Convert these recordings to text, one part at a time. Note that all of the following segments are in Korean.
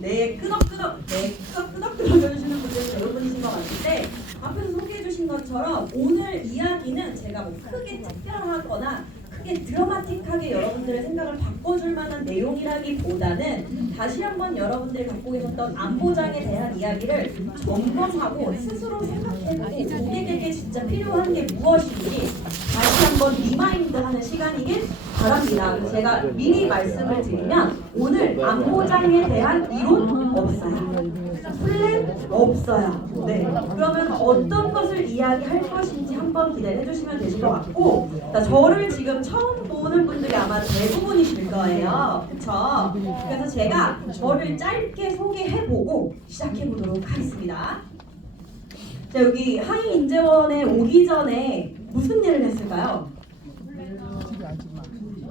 네, 끄덕끄덕 해주시는 분들이 여러분이신 것 같은데 앞에서 소개해주신 것처럼 오늘 이야기는 제가 뭐 크게 특별하거나 크게 드라마틱하게 여러분들의 생각을 바꿔줄 만한 내용이라기보다는 다시 한번 여러분들이 갖고 계셨던 안보장에 대한 이야기를 점검하고 스스로 생각해보고 고객에게 진짜 필요한 게 무엇인지 다시 한번 리마인드하는 시간이길 바랍니다. 그래서 제가 미리 말씀을 드리면 오늘 안보장에 대한 이론 없어요. 플랜 없어요. 네. 그러면 어떤 것을 이야기할 것인지 한번 기대해 주시면 되실 것 같고, 저를 지금 처음 보는 분들이 아마 대부분이실 거예요. 그쵸? 그래서 제가 저를 짧게 소개해보고 시작해보도록 하겠습니다. 자, 여기 하이인재원에 오기 전에 무슨 일을 했을까요?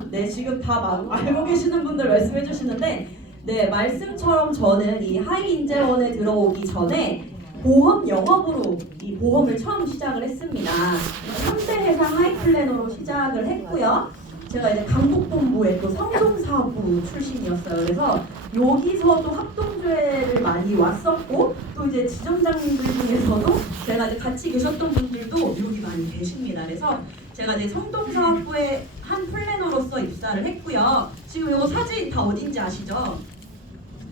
네, 지금 다 알고 계시는 분들 말씀해 주시는데, 네, 말씀처럼 저는 이 하이인재원에 들어오기 전에 보험 영업으로 이 보험을 처음 시작을 했습니다. 3대 해상 하이플래너로 시작을 했고요. 제가 이제 강북본부의 또 성동사업부 출신이었어요. 그래서 여기서도 합동조회를 많이 왔었고, 또 이제 지점장님들 중에서도 제가 이제 같이 계셨던 분들도 여기 많이 계십니다. 그래서 제가 이제 성동사업부의 한 플래너로서 입사를 했고요. 지금 이거 사진 다 어딘지 아시죠?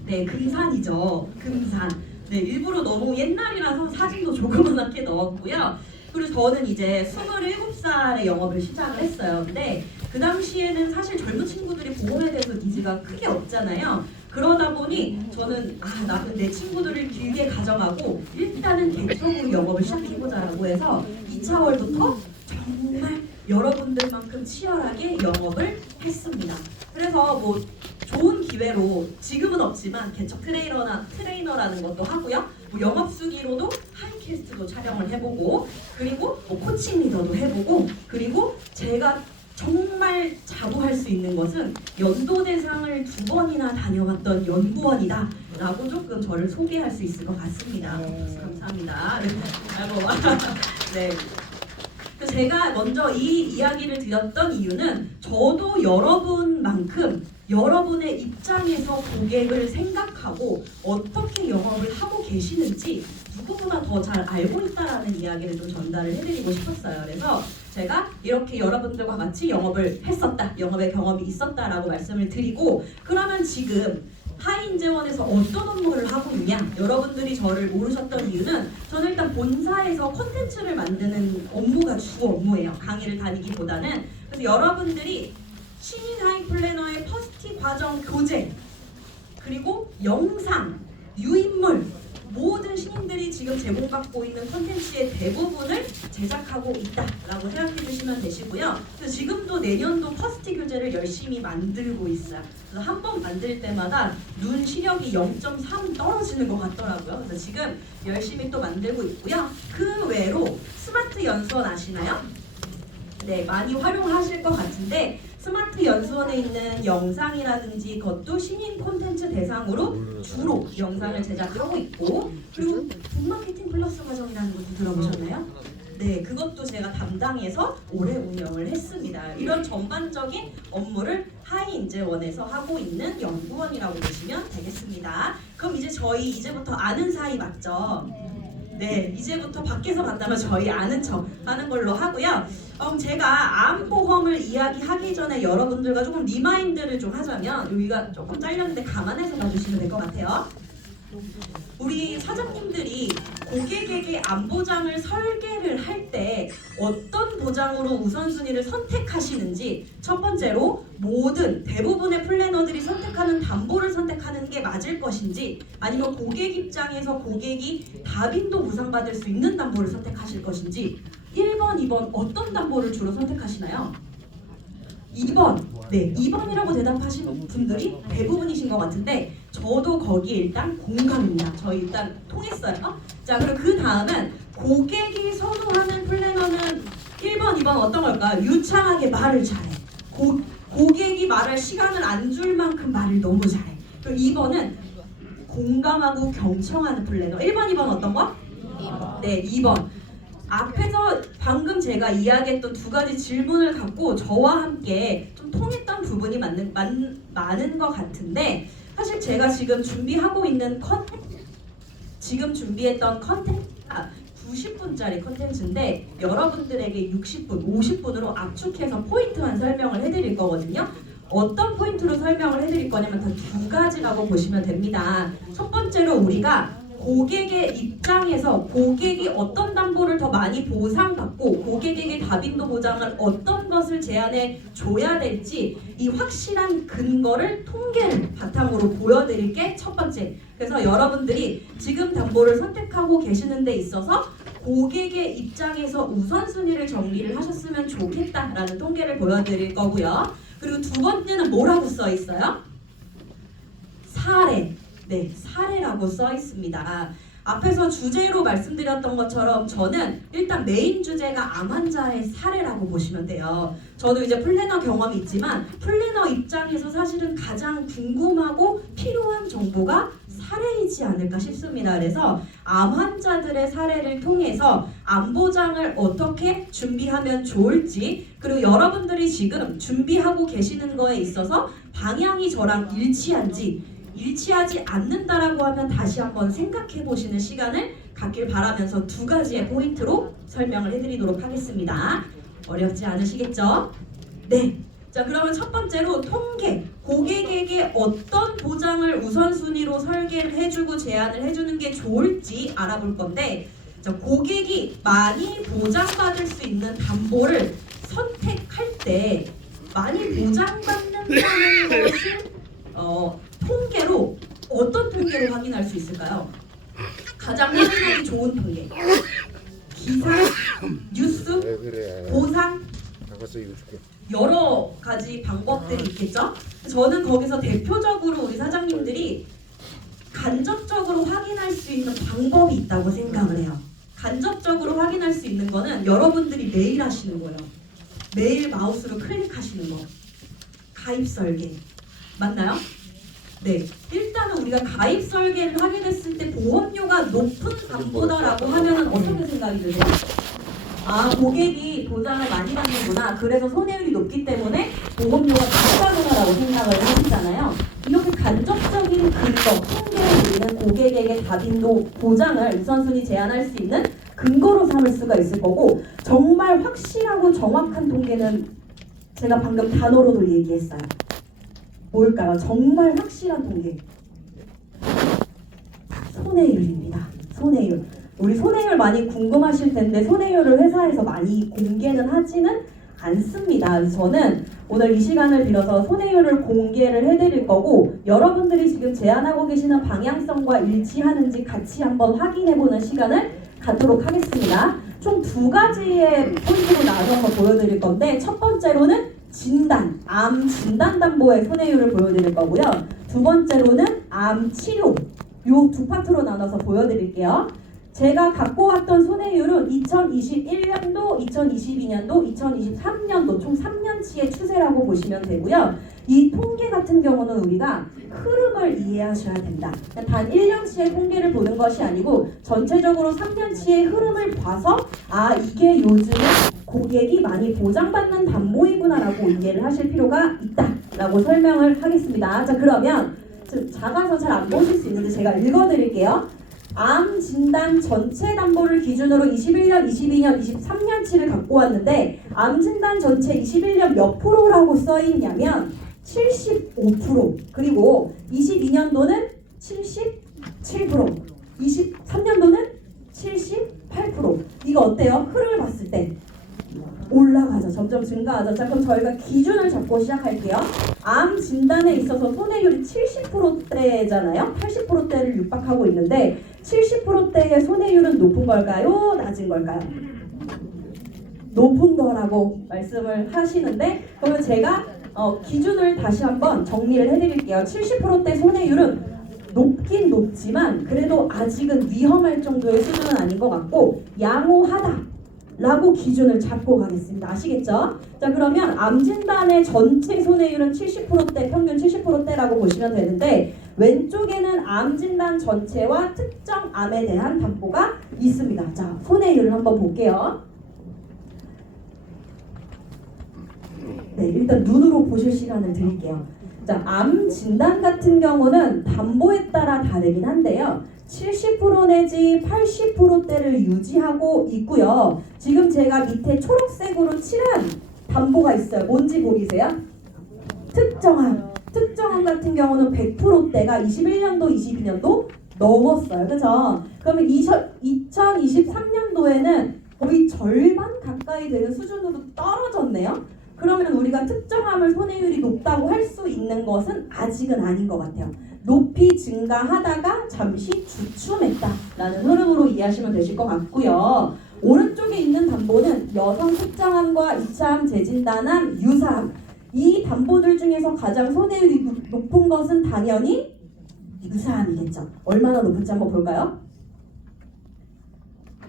네, 금산이죠. 금산. 네, 일부러 너무 옛날이라서 사진도 조그맣게 넣었고요. 그리고 저는 이제 27살에 영업을 시작을 했어요. 근데 그 당시에는 사실 젊은 친구들이 보험에 대해서 니즈가 크게 없잖아요. 그러다 보니 저는 나는 내 친구들을 길게 가져가고 일단은 개척으로 영업을 시작해보자라고 해서 2차월부터 정말 여러분들만큼 치열하게 영업을 했습니다. 그래서 뭐 좋은 기회로 지금은 없지만 개척 트레이너라는 것도 하고요. 뭐 영업수기로도 하이캐스트도 촬영을 해보고, 그리고 뭐 코칭 리더도 해보고, 그리고 제가 정말 자부할 수 있는 것은 연도대상을 2번이나 다녀왔던 연구원이다 라고 조금 저를 소개할 수 있을 것 같습니다. 감사합니다. 네. 제가 먼저 이 이야기를 드렸던 이유는 저도 여러분만큼 여러분의 입장에서 고객을 생각하고 어떻게 영업을 하고 계시는지 누구보다 더 잘 알고 있다라는 이야기를 좀 전달을 해드리고 싶었어요. 그래서 제가 이렇게 여러분들과 같이 영업을 했었다, 영업의 경험이 있었다라고 말씀을 드리고, 그러면 지금 하이인재원에서 어떤 업무를 하고 있냐? 여러분들이 저를 모르셨던 이유는 저는 일단 본사에서 콘텐츠를 만드는 업무가 주 업무예요. 강의를 다니기보다는. 그래서 여러분들이 신인 하이플래너의 퍼스트 과정 교재, 그리고 영상, 유인물, 모든 신인들이 지금 제공받고 있는 콘텐츠의 대부분을 제작하고 있다라고 생각해 주시면 되시고요. 그래서 지금도 내년도 퍼스트 교재를 열심히 만들고 있어요. 그래서 한 번 만들 때마다 눈 시력이 0.3 떨어지는 것 같더라고요. 그래서 지금 열심히 또 만들고 있고요. 그 외로 스마트 연수원 아시나요? 네, 많이 활용하실 것 같은데 스마트 연수원에 있는 영상이라든지 그것도 신인 콘텐츠 대상으로 주로 영상을 제작하고 있고, 그리고 붐마케팅 플러스 과정이라는 것도 들어보셨나요? 네, 그것도 제가 담당해서 오래 운영을 했습니다. 이런 전반적인 업무를 하이인재원에서 하고 있는 연구원이라고 보시면 되겠습니다. 그럼 이제 저희 이제부터 아는 사이 맞죠? 네, 이제부터 밖에서 만나면 저희 아는 척 하는 걸로 하고요. 제가 암보험을 이야기하기 전에 여러분들과 조금 리마인드를 좀 하자면, 여기가 조금 잘렸는데 감안해서 봐주시면 될 것 같아요. 우리 사장님들이 고객에게 암보장을 설계를 할 때 어떤 보장으로 우선순위를 선택하시는지, 첫 번째로 대부분의 플래너들이 선택하는 담보를 선택하는 게 맞을 것인지, 아니면 고객 입장에서 고객이 다빈도 보상받을 수 있는 담보를 선택하실 것인지, 1번, 2번 어떤 담보를 주로 선택하시나요? 2번. 네, 2번이라고 대답하신 분들이 대부분이신 것 같은데 저도 거기에 일단 공감입니다. 저희 일단 통했어요. 자, 그리고 그 다음은 고객이 선호하는 플래너는 1번, 2번 어떤 걸까요? 유창하게 말을 잘해. 고객이 말할 시간을 안 줄 만큼 말을 너무 잘해. 그리고 2번은 공감하고 경청하는 플래너. 1번, 2번 어떤 거? 2번. 네, 2번. 앞에서 방금 제가 이야기했던 두 가지 질문을 갖고 저와 함께 좀 통했던 부분이 많은 것 같은데 사실 제가 지금 준비하고 있는 준비했던 컨텐츠가 90분짜리 컨텐츠인데 여러분들에게 60분, 50분으로 압축해서 포인트만 설명을 해드릴 거거든요. 어떤 포인트로 설명을 해드릴 거냐면 단 두 가지라고 보시면 됩니다. 첫 번째로 우리가 고객의 입장에서 고객이 어떤 담보를 더 많이 보상받고 고객에게 다빈도 보장을 어떤 것을 제안해 줘야 될지 이 확실한 근거를 통계를 바탕으로 보여드릴 게 첫 번째. 그래서 여러분들이 지금 담보를 선택하고 계시는 데 있어서 고객의 입장에서 우선순위를 정리를 하셨으면 좋겠다라는 통계를 보여드릴 거고요. 그리고 두 번째는 뭐라고 써 있어요? 사례. 네, 사례라고 써 있습니다. 앞에서 주제로 말씀드렸던 것처럼 저는 일단 메인 주제가 암 환자의 사례라고 보시면 돼요. 저도 이제 플래너 경험이 있지만 플래너 입장에서 사실은 가장 궁금하고 필요한 정보가 사례이지 않을까 싶습니다. 그래서 암 환자들의 사례를 통해서 암 보장을 어떻게 준비하면 좋을지, 그리고 여러분들이 지금 준비하고 계시는 거에 있어서 방향이 저랑 일치하지 않는다라고 하면 다시 한번 생각해 보시는 시간을 갖길 바라면서 두 가지의 포인트로 설명을 해드리도록 하겠습니다. 어렵지 않으시겠죠? 네. 자, 그러면 첫 번째로 통계, 고객에게 어떤 보장을 우선순위로 설계를 해주고 제안을 해주는 게 좋을지 알아볼 건데, 자, 고객이 많이 보장받을 수 있는 담보를 선택할 때 많이 보장받는다는 것을 통계로 어떤 통계로 확인할 수 있을까요? 가장 확인하기 좋은 통계. 기사, 뉴스, 보상, 여러 가지 방법들이 있겠죠? 저는 거기서 대표적으로 우리 사장님들이 간접적으로 확인할 수 있는 방법이 있다고 생각을 해요. 간접적으로 확인할 수 있는 거는 여러분들이 매일 하시는 거예요. 매일 마우스로 클릭하시는 거. 가입 설계. 맞나요? 네, 일단은 우리가 가입 설계를 하게 됐을 때 보험료가 높은 담보다라고 하면은 어떻게 생각이 드세요? 아, 고객이 보장을 많이 받는구나. 그래서 손해율이 높기 때문에 보험료가 비싸구나라고 생각을 하시잖아요. 이렇게 간접적인 근거, 통계를 우리는 고객에게 다빈도 보장을 우선순위 제한할 수 있는 근거로 삼을 수가 있을 거고, 정말 확실하고 정확한 통계는 제가 방금 단어로도 얘기했어요. 뭘까요? 정말 확실한 통계. 손해율입니다. 손해율. 우리 손해율 많이 궁금하실 텐데 손해율을 회사에서 많이 공개는 하지는 않습니다. 그래서 저는 오늘 이 시간을 빌어서 손해율을 공개를 해드릴 거고, 여러분들이 지금 제안하고 계시는 방향성과 일치하는지 같이 한번 확인해보는 시간을 갖도록 하겠습니다. 총 두 가지의 포인트로 나눠서 보여드릴 건데, 첫 번째로는 진단, 암 진단 담보의 손해율을 보여드릴 거고요. 두 번째로는 암 치료, 요 두 파트로 나눠서 보여드릴게요. 제가 갖고 왔던 손해율은 2021년도, 2022년도, 2023년도 총 3년치의 추세라고 보시면 되고요. 이 통계 같은 경우는 우리가 흐름을 이해하셔야 된다. 단 1년치의 통계를 보는 것이 아니고 전체적으로 3년치의 흐름을 봐서 아, 이게 요즘에 고객이 많이 보장받는 담보이구나라고 이해를 하실 필요가 있다라고 설명을 하겠습니다. 자, 그러면 좀 작아서 잘 안 보실 수 있는데 제가 읽어드릴게요. 암 진단 전체 담보를 기준으로 21년, 22년, 23년치를 갖고 왔는데 암 진단 전체 21년 몇 프로라고 써 있냐면 75%, 그리고 22년도는 77%, 23년도는 78%. 이거 어때요? 흐름을 봤을 때 올라가죠. 점점 증가하죠. 자, 그럼 저희가 기준을 잡고 시작할게요. 암 진단에 있어서 손해율이 70%대잖아요. 80%대를 육박하고 있는데 70%대의 손해율은 높은 걸까요? 낮은 걸까요? 높은 거라고 말씀을 하시는데, 그러면 제가 기준을 다시 한번 정리를 해드릴게요. 70%대 손해율은 높긴 높지만 그래도 아직은 위험할 정도의 수준은 아닌 것 같고 양호하다 라고 기준을 잡고 가겠습니다. 아시겠죠? 자, 그러면 암진단의 전체 손해율은 70%대, 평균 70%대라고 보시면 되는데, 왼쪽에는 암진단 전체와 특정 암에 대한 담보가 있습니다. 자, 손해율을 한번 볼게요. 네, 일단 눈으로 보실 시간을 드릴게요. 자, 암 진단 같은 경우는 담보에 따라 다르긴 한데요. 70% 내지 80%대를 유지하고 있고요. 지금 제가 밑에 초록색으로 칠한 담보가 있어요. 뭔지 보이세요? 특정함. 특정함 같은 경우는 100%대가 21년도, 22년도 넘었어요. 그죠? 그러면 2023년도에는 거의 절반 가까이 되는 수준으로 떨어졌네요. 그러면 우리가 특정함을 손해율이 높다고 할 수 있는 것은 아직은 아닌 것 같아요. 높이 증가하다가 잠시 주춤했다라는 흐름으로 이해하시면 되실 것 같고요. 오른쪽에 있는 담보는 여성 특정함과 2차함, 재진단함, 유사함. 이 담보들 중에서 가장 손해율이 높은 것은 당연히 유사함이겠죠. 얼마나 높은지 한번 볼까요?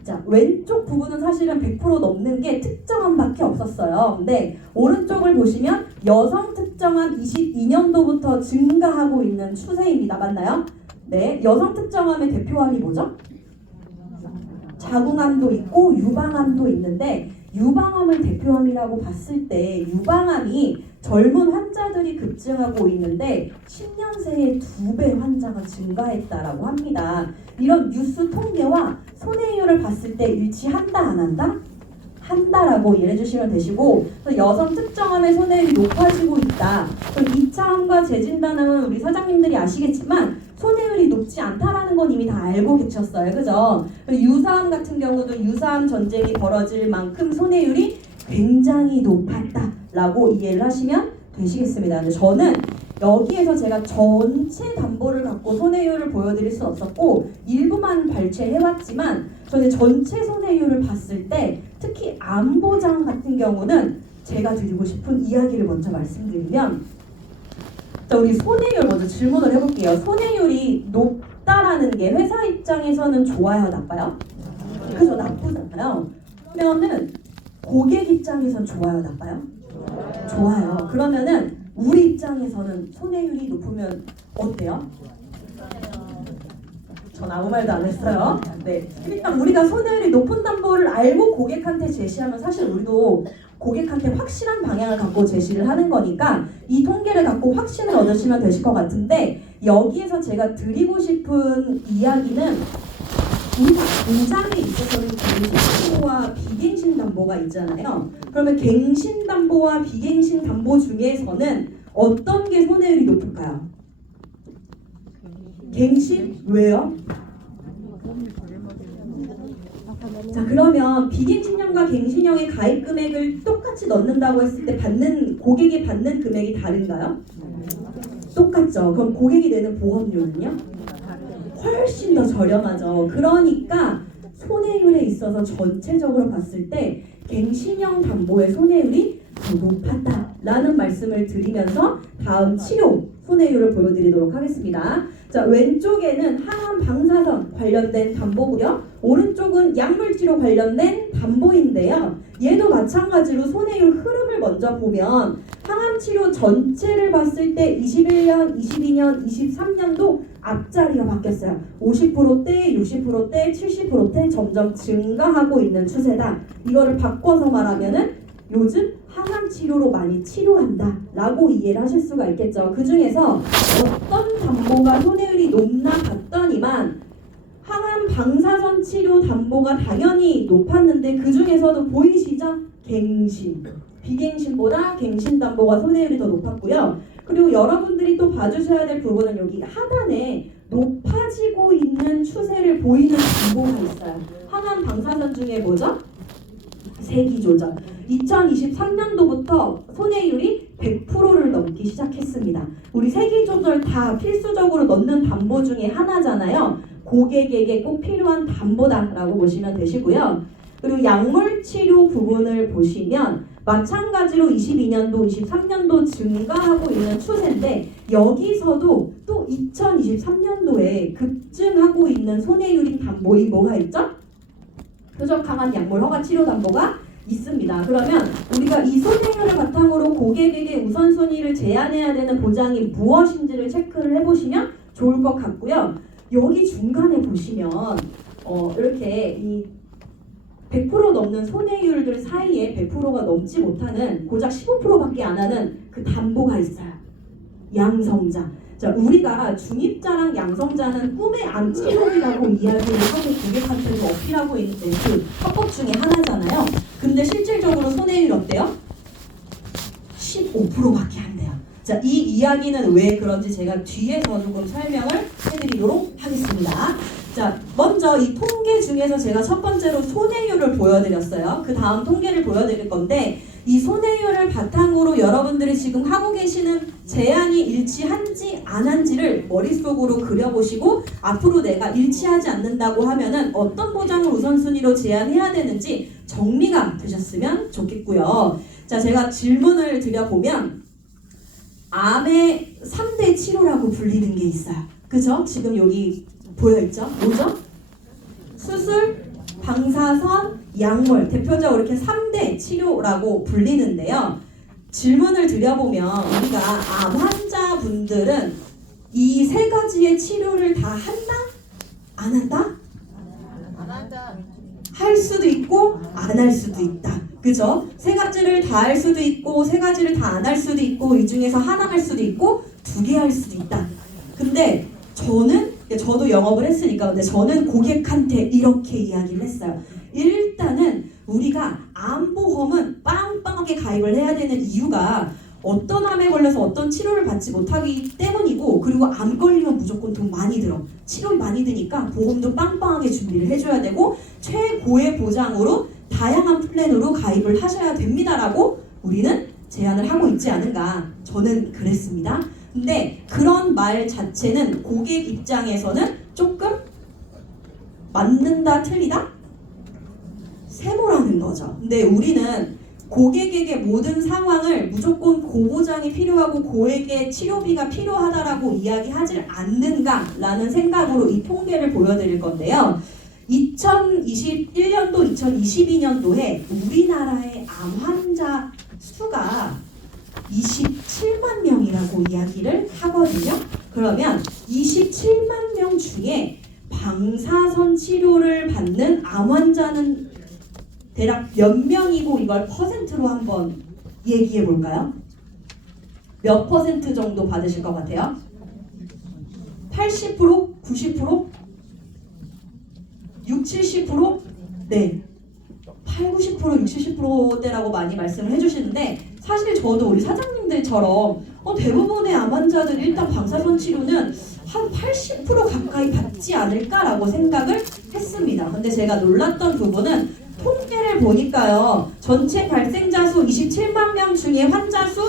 자, 왼쪽 부분은 사실은 100% 넘는 게 특정함밖에 없었어요. 근데 오른쪽을 보시면 여성 특정함 22년도부터 증가하고 있는 추세입니다. 맞나요? 네, 여성 특정함의 대표함이 뭐죠? 자궁암도 있고 유방암도 있는데 유방암을 대표함이라고 봤을 때 유방암이 젊은 환자들이 급증하고 있는데 10년 새에 2배 환자가 증가했다라고 합니다. 이런 뉴스 통계와 손해율을 봤을 때 일치한다 안 한다? 한다라고 이해해 주시면 되시고, 여성 특정함의 손해율이 높아지고 있다. 2차함과 재진단함은 우리 사장님들이 아시겠지만 손해율이 높지 않다라는 건 이미 다 알고 계셨어요. 그죠? 유사암 같은 경우도 유사암 전쟁이 벌어질 만큼 손해율이 굉장히 높았다라고 이해를 하시면 되시겠습니다. 근데 저는 여기에서 제가 전체 담보를 갖고 손해율을 보여드릴 수는 없었고 일부만 발췌해왔지만 저는 전체 손해율을 봤을 때 특히 암보장 같은 경우는 제가 드리고 싶은 이야기를 먼저 말씀드리면, 자, 우리 손해율 먼저 질문을 해볼게요. 손해율이 높다라는 게 회사 입장에서는 좋아요, 나빠요? 그죠, 나쁘잖아요. 그러면은 고객 입장에선 좋아요, 나빠요? 좋아요. 그러면은 우리 입장에서는 손해율이 높으면 어때요? 전 아무 말도 안 했어요. 네, 일단 우리가 손해율이 높은 담보를 알고 고객한테 제시하면 사실 우리도 고객한테 확실한 방향을 갖고 제시를 하는 거니까 이 통계를 갖고 확신을 얻으시면 되실 것 같은데, 여기에서 제가 드리고 싶은 이야기는 우리가 공장에 있어서는 갱신담보와 비갱신담보가 있잖아요. 그러면 갱신담보와 비갱신담보 중에서는 어떤 게 손해율이 높을까요? 갱신? 왜요? 자, 그러면 비갱신형과 갱신형의 가입 금액을 똑같이 넣는다고 했을 때 고객이 받는 금액이 다른가요? 똑같죠. 그럼 고객이 내는 보험료는요? 훨씬 더 저렴하죠. 그러니까 손해율에 있어서 전체적으로 봤을 때 갱신형 담보의 손해율이 더 높았다라는 말씀을 드리면서 다음 치료 손해율을 보여드리도록 하겠습니다. 자, 왼쪽에는 항암 방사선 관련된 담보고요. 오른쪽은 약물치료 관련된 담보인데요. 얘도 마찬가지로 손해율 흐름을 먼저 보면 항암치료 전체를 봤을 때 21년, 22년, 23년도 앞자리가 바뀌었어요. 50%대, 60%대, 70%대 점점 증가하고 있는 추세다. 이거를 바꿔서 말하면은 요즘 항암 치료로 많이 치료한다 라고 이해를 하실 수가 있겠죠. 그 중에서 어떤 담보가 손해율이 높나 봤더니만 항암 방사선 치료 담보가 당연히 높았는데 그 중에서도 보이시죠? 갱신. 비갱신보다 갱신 담보가 손해율이 더 높았고요. 그리고 여러분들이 또 봐주셔야 될 부분은 여기 하단에 높아지고 있는 추세를 보이는 담보가 있어요. 항암 방사선 중에 뭐죠? 세기조절. 2023년도부터 손해율이 100%를 넘기 시작했습니다. 우리 세기조절 다 필수적으로 넣는 담보 중에 하나잖아요. 고객에게 꼭 필요한 담보다라고 보시면 되시고요. 그리고 약물치료 부분을 보시면 마찬가지로 22년도, 23년도 증가하고 있는 추세인데 여기서도 또 2023년도에 급증하고 있는 손해율인 담보이 뭐가 있죠? 표적 항암 약물 허가 치료 담보가 있습니다. 그러면 우리가 이 손해율을 바탕으로 고객에게 우선순위를 제안해야 되는 보장이 무엇인지를 체크를 해보시면 좋을 것 같고요. 여기 중간에 보시면 이렇게 이 100% 넘는 손해율들 사이에 100%가 넘지 못하는 고작 15%밖에 안 하는 그 담보가 있어요. 양성자. 자, 우리가 중입자랑 양성자는 꿈의 안치rop이라고 이야기를 하고 고객한테도 어필하고 있는 그 합법 중에 하나잖아요. 근데 실질적으로 손해율 어때요? 15%밖에 안 돼요. 자, 이 이야기는 왜 그런지 제가 뒤에서 조금 설명을 해드리도록 하겠습니다. 자, 먼저 이 통계 중에서 제가 첫 번째로 손해율을 보여드렸어요. 그 다음 통계를 보여드릴 건데 이 손해율을 바탕으로 여러분들이 지금 하고 계시는 제안이 일치한지 안 한지를 머릿속으로 그려보시고 앞으로 내가 일치하지 않는다고 하면은 어떤 보장을 우선순위로 제안해야 되는지 정리가 되셨으면 좋겠고요. 자, 제가 질문을 드려보면 암의 3대 치료라고 불리는 게 있어요. 그죠? 지금 여기 보여있죠? 뭐죠? 수술, 방사선, 약물, 대표적으로 이렇게 3대 치료라고 불리는데요. 질문을 드려보면 우리가 암 환자분들은 이 세 가지의 치료를 다 한다? 안 한다? 안 한다. 할 수도 있고 안 할 수도 있다. 그죠? 세 가지를 다 할 수도 있고 세 가지를 다 안 할 수도 있고 이 중에서 하나 할 수도 있고 2개 할 수도 있다. 근데 저도 영업을 했으니까 근데 저는 고객한테 이렇게 이야기를 했어요. 일단은 우리가 암보험은 빵빵하게 가입을 해야 되는 이유가 어떤 암에 걸려서 어떤 치료를 받지 못하기 때문이고 그리고 암 걸리면 무조건 돈 많이 들어. 치료 많이 드니까 보험도 빵빵하게 준비를 해줘야 되고 최고의 보장으로 다양한 플랜으로 가입을 하셔야 됩니다라고 우리는 제안을 하고 있지 않은가. 저는 그랬습니다. 근데 그런 말 자체는 고객 입장에서는 조금 맞는다 틀리다? 세모라는 거죠. 근데 우리는 고객에게 모든 상황을 무조건 고보장이 필요하고 고액의 치료비가 필요하다라고 이야기하지 않는가라는 생각으로 이 통계를 보여드릴 건데요. 2021년도, 2022년도에 우리나라의 암 환자 수가 27만 명이라고 이야기를 하거든요. 그러면 27만 명 중에 방사선 치료를 받는 암 환자는 대략 몇 명이고 이걸 퍼센트로 한번 얘기해 볼까요? 몇 퍼센트 정도 받으실 것 같아요? 80%? 90%? 60, 70%? 네. 8, 90%, 60, 70%대라고 많이 말씀을 해주시는데 사실 저도 우리 사장님들처럼 대부분의 암 환자들 일단 방사선 치료는 한 80% 가까이 받지 않을까라고 생각을 했습니다. 근데 제가 놀랐던 부분은 통계를 보니까요. 전체 발생자 수 27만 명 중에 환자 수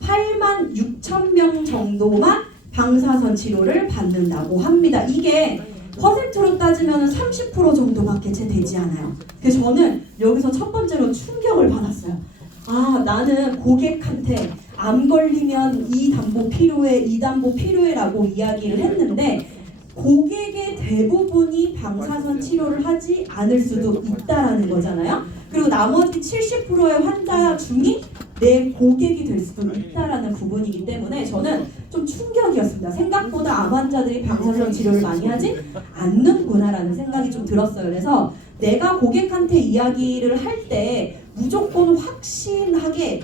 8만 6천 명 정도만 방사선 치료를 받는다고 합니다. 이게 퍼센트로 따지면 30% 정도밖에 채 되지 않아요. 그래서 저는 여기서 첫 번째로 충격을 받았어요. 아, 나는 고객한테 암 걸리면 이 담보 필요해, 이 담보 필요해라고 이야기를 했는데 고객의 대부분이 방사선 치료를 하지 않을 수도 있다라는 거잖아요. 그리고 나머지 70%의 환자 중이 내 고객이 될 수도 있다라는 부분이기 때문에 저는 좀 충격이었습니다. 생각보다 암 환자들이 방사선 치료를 많이 하지 않는구나라는 생각이 좀 들었어요. 그래서 내가 고객한테 이야기를 할 때 무조건 확신하게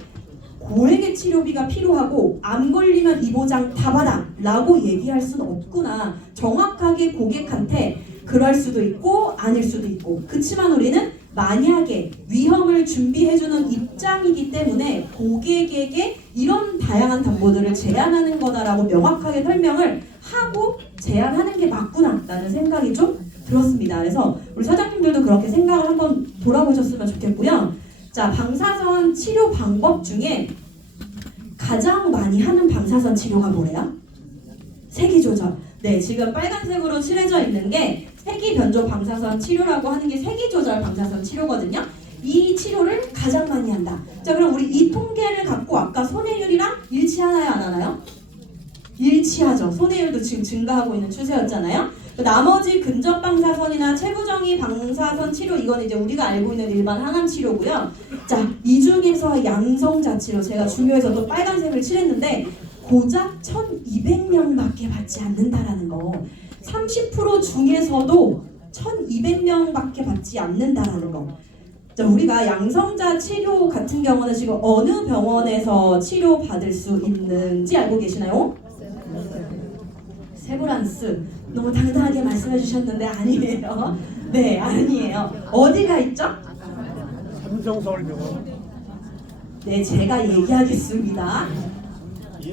고액의 치료비가 필요하고 암 걸리면 이 보장 다 받아 라고 얘기할 수는 없구나. 정확하게 고객한테 그럴 수도 있고 아닐 수도 있고 그치만 우리는 만약에 위험을 준비해주는 입장이기 때문에 고객에게 이런 다양한 담보들을 제안하는 거다라고 명확하게 설명을 하고 제안하는 게 맞구나 라는 생각이 좀 들었습니다. 그래서 우리 사장님들도 그렇게 생각을 한번 돌아보셨으면 좋겠고요. 자, 방사선 치료 방법 중에 가장 많이 하는 방사선 치료가 뭐래요? 세기 조절. 네, 지금 빨간색으로 칠해져 있는 게 세기 변조 방사선 치료라고 하는 게 세기 조절 방사선 치료거든요. 이 치료를 가장 많이 한다. 자, 그럼 우리 이 통계를 갖고 아까 손해율이랑 일치하나요, 안 하나요? 일치하죠. 손해율도 지금 증가하고 있는 추세였잖아요. 나머지 근접 방사선이나 체부정이 방사선 치료 이건 이제 우리가 알고 있는 일반 항암 치료고요. 자, 이 중에서 양성자 치료 제가 중요해서 또 빨간색을 칠했는데 고작 1200명밖에 받지 않는다라는 거. 30% 중에서도 1200명밖에 받지 않는다라는 거. 자, 우리가 양성자 치료 같은 경우는 지금 어느 병원에서 치료받을 수 있는지 알고 계시나요? 세브란스. 너무 당당하게 말씀해 주셨는데 아니에요. 네, 아니에요. 어디가 있죠? 삼성서울병원. 네, 제가 얘기하겠습니다.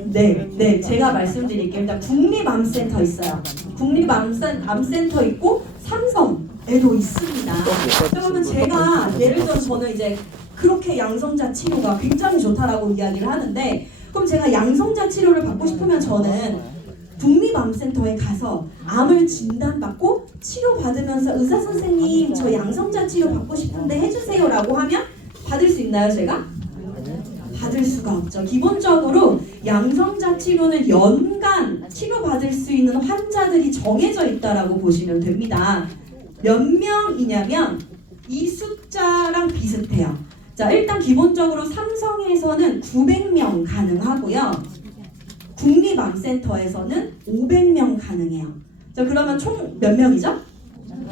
네, 제가 말씀드릴게요. 일단 국립암센터 있어요. 국립암센터 있고 삼성에도 있습니다. 그러면 제가 예를 들어서 저는 이제 그렇게 양성자 치료가 굉장히 좋다라고 이야기를 하는데, 그럼 제가 양성자 치료를 받고 싶으면 저는 국립암센터에 가서 암을 진단받고 치료받으면서 의사 선생님 저 양성자 치료 받고 싶은데 해주세요라고 하면 받을 수 있나요, 제가? 받을 수가 없죠. 기본적으로 양성자 치료는 연간 치료받을 수 있는 환자들이 정해져 있다라고 보시면 됩니다. 몇 명이냐면 이 숫자랑 비슷해요. 자, 일단 기본적으로 삼성에서는 900명 가능하고요. 국립암센터에서는 500명 가능해요. 자, 그러면 총 몇 명이죠?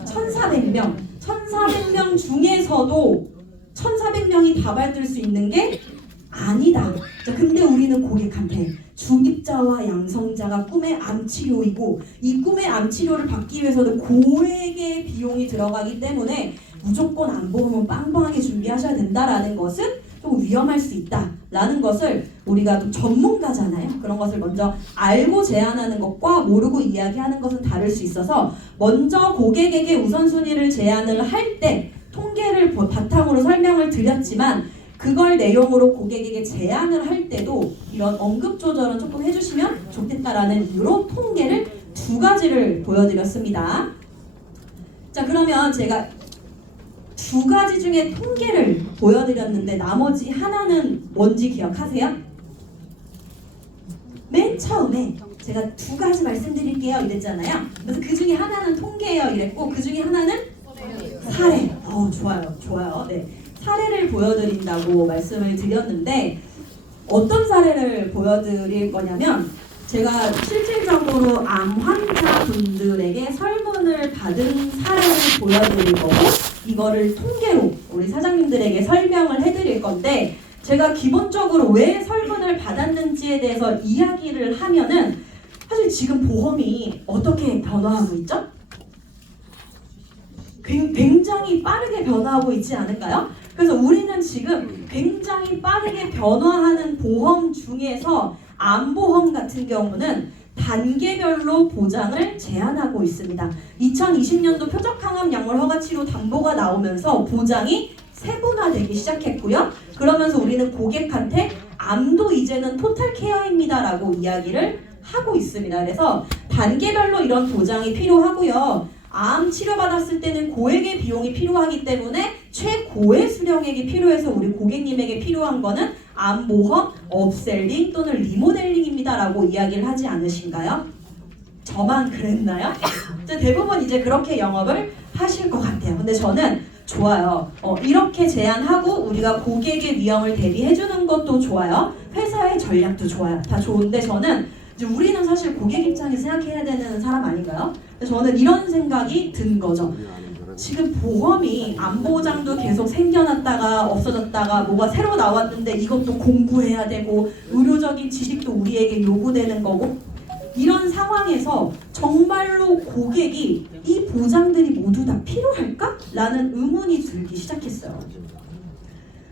1,400명. 1,400명 중에서도 1,400명이 다 받을 수 있는 게 아니다. 자, 근데 우리는 고객한테 중입자와 양성자가 꿈의 암치료이고 이 꿈의 암치료를 받기 위해서는 고액의 비용이 들어가기 때문에 무조건 암보험은 빵빵하게 준비하셔야 된다라는 것은 조금 위험할 수 있다라는 것을 우리가 또 전문가잖아요. 그런 것을 먼저 알고 제안하는 것과 모르고 이야기하는 것은 다를 수 있어서 먼저 고객에게 우선순위를 제안을 할 때 통계를 바탕으로 설명을 드렸지만 그걸 내용으로 고객에게 제안을 할 때도 이런 언급 조절은 조금 해주시면 좋겠다라는 이유로 통계를 2가지를 보여드렸습니다. 자, 그러면 제가 2가지 중에 통계를 보여드렸는데 나머지 하나는 뭔지 기억하세요? 맨 처음에 제가 2가지 말씀드릴게요 이랬잖아요. 그래서 그 중에 하나는 통계예요 이랬고 그 중에 하나는 사례. 좋아요. 네. 사례를 보여드린다고 말씀을 드렸는데 어떤 사례를 보여드릴 거냐면 제가 실질적으로 암 환자분들에게 설문을 받은 사례를 보여드릴 거고 이거를 통계로 우리 사장님들에게 설명을 해드릴 건데 제가 기본적으로 왜 설문을 받았는지에 대해서 이야기를 하면은 사실 지금 보험이 어떻게 변화하고 있죠? 굉장히 빠르게 변화하고 있지 않을까요? 그래서 우리는 지금 굉장히 빠르게 변화하는 보험 중에서 암보험 같은 경우는 단계별로 보장을 제한하고 있습니다. 2020년도 표적항암 약물 허가치료 담보가 나오면서 보장이 세분화되기 시작했고요. 그러면서 우리는 고객한테 암도 이제는 토탈 케어입니다 라고 이야기를 하고 있습니다. 그래서 단계별로 이런 보장이 필요하고요. 암 치료받았을 때는 고액의 비용이 필요하기 때문에 최고의 수령액이 필요해서 우리 고객님에게 필요한 거는 암보험, 업셀링 또는 리모델링입니다 라고 이야기를 하지 않으신가요? 저만 그랬나요? 대부분 이제 그렇게 영업을 하실 것 같아요. 근데 저는 좋아요. 이렇게 제안하고 우리가 고객의 위험을 대비해주는 것도 좋아요. 회사의 전략도 좋아요. 다 좋은데 저는 이제 우리는 사실 고객 입장에 생각해야 되는 사람 아닌가요? 저는 이런 생각이 든 거죠. 지금 보험이 암보장도 계속 생겨났다가 없어졌다가 뭐가 새로 나왔는데 이것도 공부해야 되고 의료적인 지식도 우리에게 요구되는 거고 이런 상황에서 정말로 고객이 이 보장들이 모두 다 필요할까? 라는 의문이 들기 시작했어요.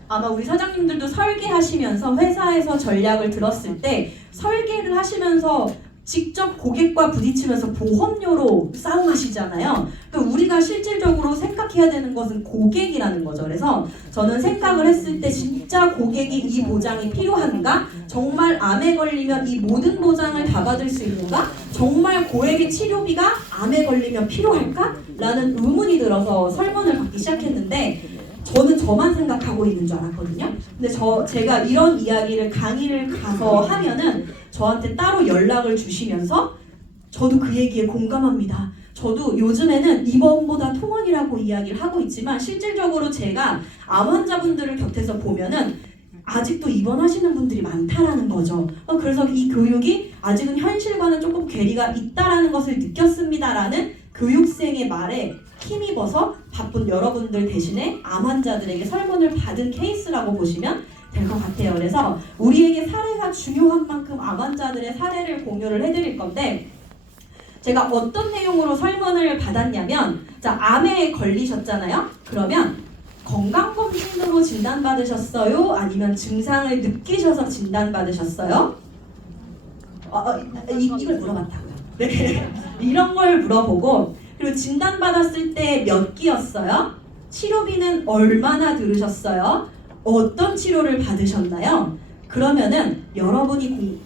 아마 우리 사장님들도 설계하시면서 회사에서 전략을 들었을 때 설계를 하시면서 직접 고객과 부딪히면서 보험료로 싸움하시잖아요. 그러니까 우리가 실질적으로 생각해야 되는 것은 고객이라는 거죠. 그래서 저는 생각을 했을 때 진짜 고객이 이 보장이 필요한가? 정말 암에 걸리면 이 모든 보장을 다 받을 수 있는가? 정말 고액의 치료비가 암에 걸리면 필요할까? 라는 의문이 들어서 설문을 받기 시작했는데 저는 저만 생각하고 있는 줄 알았거든요. 근데 제가 이런 이야기를 강의를 가서 하면은 저한테 따로 연락을 주시면서 저도 그 얘기에 공감합니다. 저도 요즘에는 입원보다 통원이라고 이야기를 하고 있지만 실질적으로 제가 암 환자분들을 곁에서 보면은 아직도 입원하시는 분들이 많다라는 거죠. 그래서 이 교육이 아직은 현실과는 조금 괴리가 있다라는 것을 느꼈습니다라는 교육생의 말에 힘입어서 바쁜 여러분들 대신에 암 환자들에게 설문을 받은 케이스라고 보시면 될 것 같아요. 그래서 우리에게 사례가 중요한 만큼 암 환자들의 사례를 공유를 해드릴 건데, 제가 어떤 내용으로 설문을 받았냐면, 자, 암에 걸리셨잖아요. 그러면 건강검진으로 진단받으셨어요? 아니면 증상을 느끼셔서 진단받으셨어요? 이걸 물어봤다고요. 네. 이런 걸 물어보고, 그리고 진단받았을 때 몇 기였어요? 치료비는 얼마나 들으셨어요? 어떤 치료를 받으셨나요? 그러면은 여러분이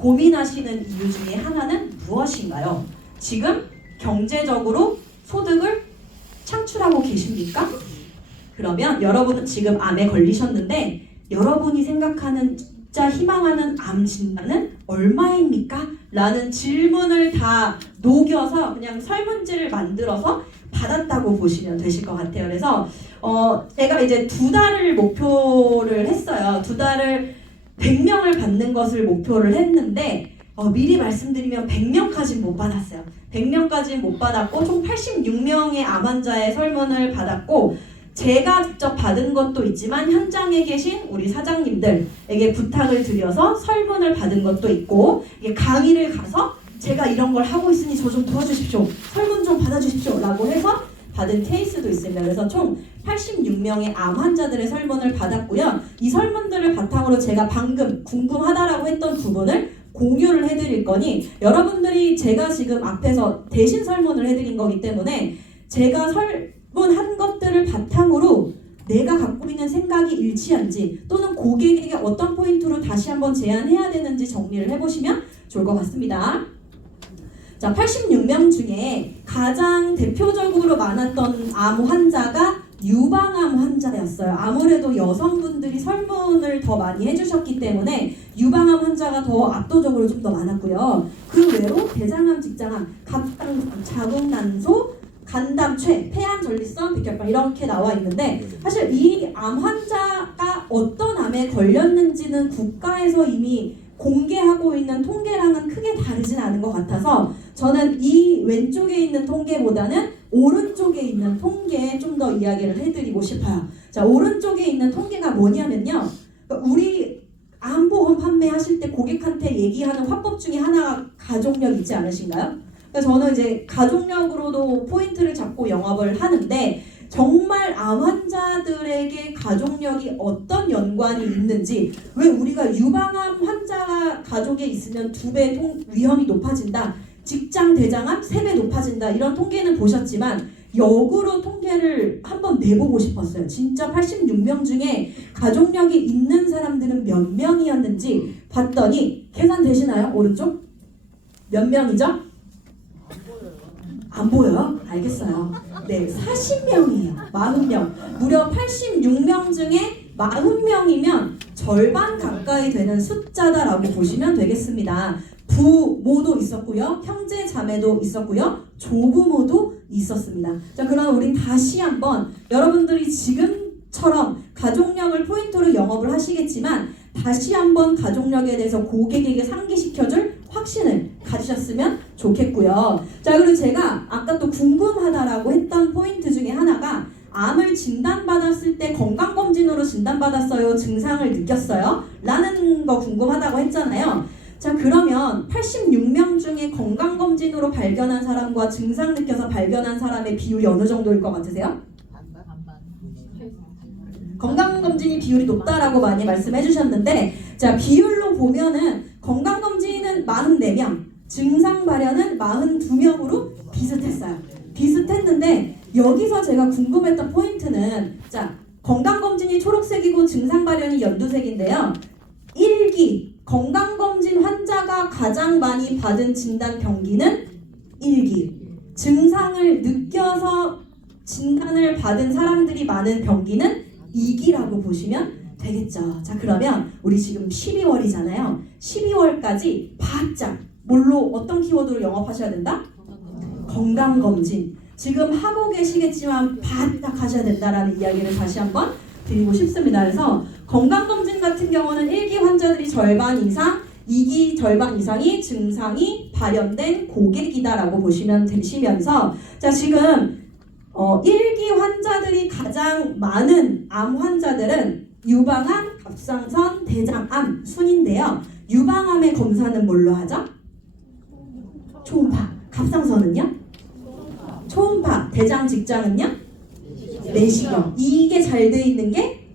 고민하시는 이유 중에 하나는 무엇인가요? 지금 경제적으로 소득을 창출하고 계십니까? 그러면 여러분은 지금 암에 걸리셨는데 여러분이 생각하는 진짜 희망하는 암 진단은 얼마입니까? 라는 질문을 다 녹여서 그냥 설문지를 만들어서 받았다고 보시면 되실 것 같아요. 그래서 제가 이제 2달을 목표를 했어요. 2달을 100명을 받는 것을 목표를 했는데 미리 말씀드리면 100명까지는 못 받았어요. 100명까지는 못 받았고 총 86명의 암 환자의 설문을 받았고, 제가 직접 받은 것도 있지만 현장에 계신 우리 사장님들에게 부탁을 드려서 설문을 받은 것도 있고, 강의를 가서 제가 이런 걸 하고 있으니 저 좀 도와주십시오, 설문 좀 받아주십시오 라고 해서 받은 케이스도 있습니다. 그래서 총 86명의 암 환자들의 설문을 받았고요. 이 설문들을 바탕으로 제가 방금 궁금하다라고 했던 부분을 공유를 해드릴 거니, 여러분들이 제가 지금 앞에서 대신 설문을 해드린 거기 때문에 제가 설문한 것들을 바탕으로 내가 갖고 있는 생각이 일치한지, 또는 고객에게 어떤 포인트로 다시 한번 제안해야 되는지 정리를 해보시면 좋을 것 같습니다. 자, 86명 중에 가장 대표적으로 많았던 암 환자가 유방암 환자였어요. 아무래도 여성분들이 설문을 더 많이 해주셨기 때문에 유방암 환자가 더 압도적으로 좀 더 많았고요. 그 외로 대장암, 직장암, 갑상선, 자궁난소, 간담최, 폐암전리성, 백혈병 이렇게 나와 있는데, 사실 이 암 환자가 어떤 암에 걸렸는지는 국가에서 이미 공개하고 있는 통계랑은 크게 다르진 않은 것 같아서 저는 이 왼쪽에 있는 통계보다는 오른쪽에 있는 통계에 좀 더 이야기를 해드리고 싶어요. 자, 오른쪽에 있는 통계가 뭐냐면요, 우리 암보험 판매하실 때 고객한테 얘기하는 화법 중에 하나가 가족력 있지 않으신가요? 그래서 저는 이제 가족력으로도 포인트를 잡고 영업을 하는데, 정말 암 환자들에게 가족력이 어떤 연관이 있는지, 왜 우리가 유방암 환자가 가족에 있으면 2배 위험이 높아진다, 직장 대장암 3배 높아진다, 이런 통계는 보셨지만 역으로 통계를 한번 내보고 싶었어요. 진짜 86명 중에 가족력이 있는 사람들은 몇 명이었는지 봤더니, 계산되시나요? 오른쪽? 몇 명이죠? 안 보여요? 알겠어요. 네, 40명이에요. 40명. 무려 86명 중에 40명이면 절반 가까이 되는 숫자다라고 보시면 되겠습니다. 부모도 있었고요, 형제 자매도 있었고요, 조부모도 있었습니다. 자, 그럼 우린 다시 한번, 여러분들이 지금처럼 가족력을 포인트로 영업을 하시겠지만 다시 한번 가족력에 대해서 고객에게 상기시켜줄 확신을 가지셨으면 좋겠고요. 자, 그리고 제가 아까 또 궁금하다라고 했던 포인트 중에 하나가, 암을 진단받았을 때 건강검진으로 진단받았어요, 증상을 느꼈어요? 라는 거 궁금하다고 했잖아요. 자, 그러면 86명 중에 건강검진으로 발견한 사람과 증상 느껴서 발견한 사람의 비율이 어느 정도일 것 같으세요? 건강검진이 비율이 높다라고 많이 말씀해 주셨는데, 자, 비율로 보면은 건강검진은 44명, 증상 발현은 42명으로 비슷했어요. 비슷했는데 여기서 제가 궁금했던 포인트는, 자, 건강검진이 초록색이고 증상 발현이 연두색인데요. 1기 건강검진 환자가 가장 많이 받은 진단 병기는 1기, 증상을 느껴서 진단을 받은 사람들이 많은 병기는 2기라고 보시면 되겠죠. 자, 그러면 우리 지금 12월이잖아요. 12월까지 바짝 뭘로, 어떤 키워드로 영업하셔야 된다? 건강검진. 지금 하고 계시겠지만 바짝 하셔야 된다라는 이야기를 다시 한번 드리고 싶습니다. 그래서 건강검진 같은 경우는 1기 환자들이 절반 이상, 2기 절반 이상이 증상이 발현된 고객이다라고 보시면 되시면서 자 지금 1기 환자들이 가장 많은 암 환자들은 유방암, 갑상선, 대장암 순인데요. 유방암의 검사는 뭘로 하죠? 초음파. 갑상선은요? 초음파. 대장 직장은요? 내시경. 이게 잘 돼 있는 게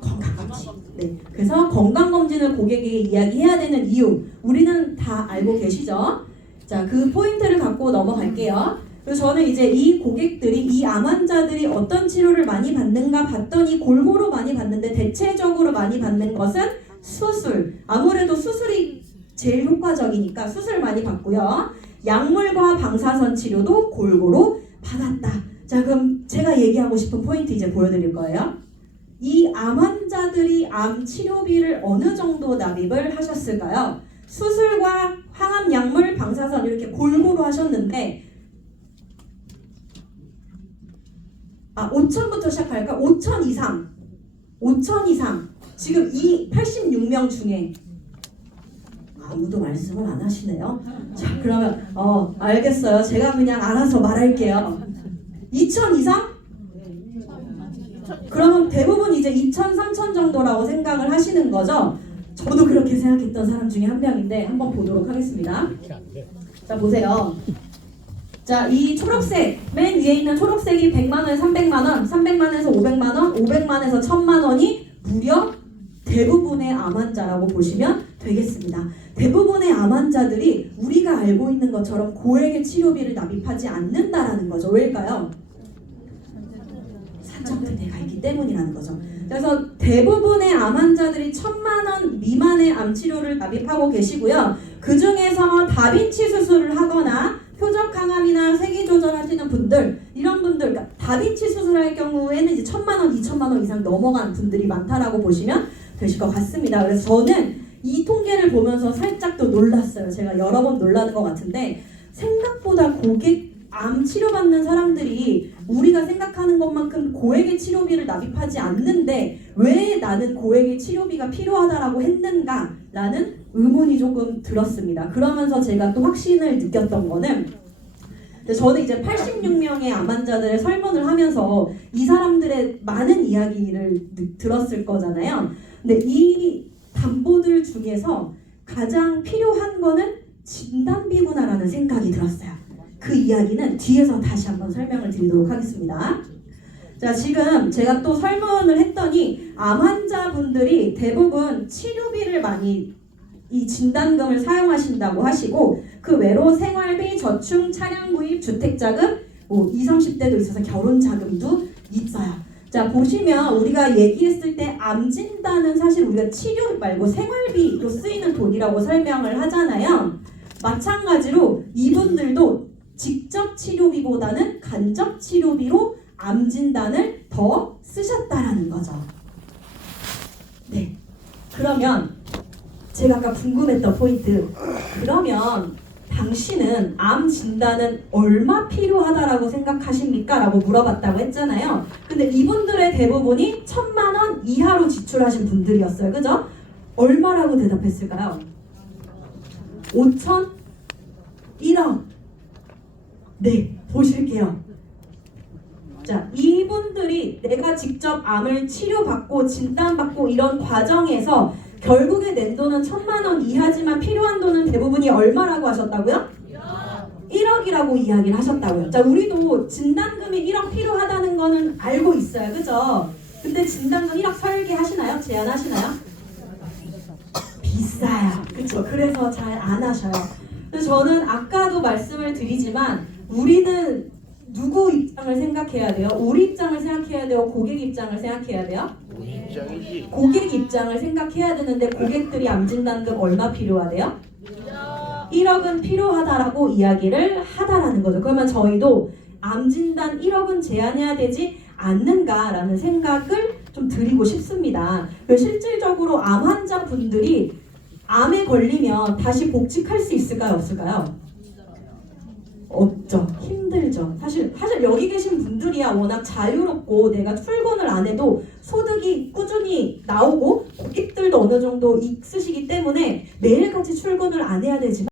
건강검진. 네. 그래서 건강검진을 고객에게 이야기해야 되는 이유 우리는 다 알고 계시죠? 자, 그 포인트를 갖고 넘어갈게요. 그래서 저는 이제 이 고객들이 이 암 환자들이 어떤 치료를 많이 받는가 봤더니 골고루 많이 받는데 대체적으로 많이 받는 것은 수술. 아무래도 수술이 제일 효과적이니까 수술 많이 받고요. 약물과 방사선 치료도 골고루 받았다. 자, 그럼 제가 얘기하고 싶은 포인트 이제 보여드릴 거예요. 이 암 환자들이 암 치료비를 어느 정도 납입을 하셨을까요? 수술과 항암 약물, 방사선 이렇게 골고루 하셨는데 5천부터 시작할까? 5천 이상. 5천 이상. 지금 이 86명 중에 아무도 말씀을 안 하시네요. 자, 그러면 알겠어요. 제가 그냥 알아서 말할게요. 2천 이상? 그러면 대부분 이제 2천, 3천 정도라고 생각을 하시는 거죠? 저도 그렇게 생각했던 사람 중에 한 명인데 한번 보도록 하겠습니다. 자, 보세요. 자, 이 초록색, 맨 위에 있는 초록색이 100만원에서 300만원, 300만원에서 500만원, 500만원에서 1000만원이 무려 대부분의 암 환자라고 보시면 되겠습니다. 대부분의 암 환자들이 우리가 알고 있는 것처럼 고액의 치료비를 납입하지 않는다라는 거죠. 왜일까요? 사적금리가 있기 때문이라는 거죠. 그래서 대부분의 암 환자들이 1000만원 미만의 암 치료를 납입하고 계시고요. 그 중에서 다빈치 수술을 하거나 표적 항암이나 세기 조절하시는 분들, 이런 분들, 그러니까 다빈치 수술할 경우에는 이제 1000만원, 2000만원 이상 넘어간 분들이 많다라고 보시면 되실 것 같습니다. 그래서 저는 이 통계를 보면서 살짝 또 놀랐어요. 제가 여러 번 놀라는 것 같은데 생각보다 고객 암 치료받는 사람들이 우리가 생각하는 것만큼 고액의 치료비를 납입하지 않는데 왜 나는 고액의 치료비가 필요하다라고 했는가 라는 의문이 조금 들었습니다. 그러면서 제가 또 확신을 느꼈던 거는 저는 이제 86명의 암 환자들의 설문을 하면서 이 사람들의 많은 이야기를 들었을 거잖아요. 근데 이 담보들 중에서 가장 필요한 거는 진단비구나라는 생각이 들었어요. 그 이야기는 뒤에서 다시 한번 설명을 드리도록 하겠습니다. 자, 지금 제가 또 설문을 했더니 암 환자분들이 대부분 치료비를 많이 이 진단금을 사용하신다고 하시고 그 외로 생활비, 저축, 차량 구입, 주택자금, 20, 30대도 있어서 결혼자금도 있어요. 자, 보시면 우리가 얘기했을 때 암 진단은 사실 우리가 치료 말고 생활비로 쓰이는 돈이라고 설명을 하잖아요. 마찬가지로 이분들도 직접 치료비보다는 간접 치료비로 암 진단을 더 쓰셨다라는 거죠. 네. 그러면 제가 아까 궁금했던 포인트. 그러면 당신은 암 진단은 얼마 필요하다라고 생각하십니까? 라고 물어봤다고 했잖아요. 근데 이분들의 대부분이 1000만원 이하로 지출하신 분들이었어요. 그죠? 얼마라고 대답했을까요? 5천? 1억. 네, 보실게요. 자, 이분들이 내가 직접 암을 치료받고 진단받고 이런 과정에서 결국에 낸 돈은 1000만원 이하지만 필요한 돈은 대부분이 얼마라고 하셨다고요? 1억이라고 이야기를 하셨다고요. 자, 우리도 진단금이 1억 필요하다는 거는 알고 있어요. 그죠? 근데 진단금 1억 설계하시나요? 제안하시나요? 비싸요. 그쵸? 그래서 잘 안 하셔요. 그래서 저는 아까도 말씀을 드리지만 우리는 누구 입장을 생각해야 돼요? 우리 입장을 생각해야 돼요? 고객 입장을 생각해야 돼요? 우리 입장이지. 고객 입장을 생각해야 되는데 고객들이 암 진단금 얼마 필요하대요? 1억은 필요하다라고 이야기를 하다라는 거죠. 그러면 저희도 암 진단 1억은 제한해야 되지 않는가라는 생각을 좀 드리고 싶습니다. 실질적으로 암 환자분들이 암에 걸리면 다시 복직할 수 있을까요? 없을까요? 없죠. 힘들죠. 사실 여기 계신 분들이야 워낙 자유롭고 내가 출근을 안 해도 소득이 꾸준히 나오고 고객들도 어느 정도 있으시기 때문에 매일같이 출근을 안 해야 되지만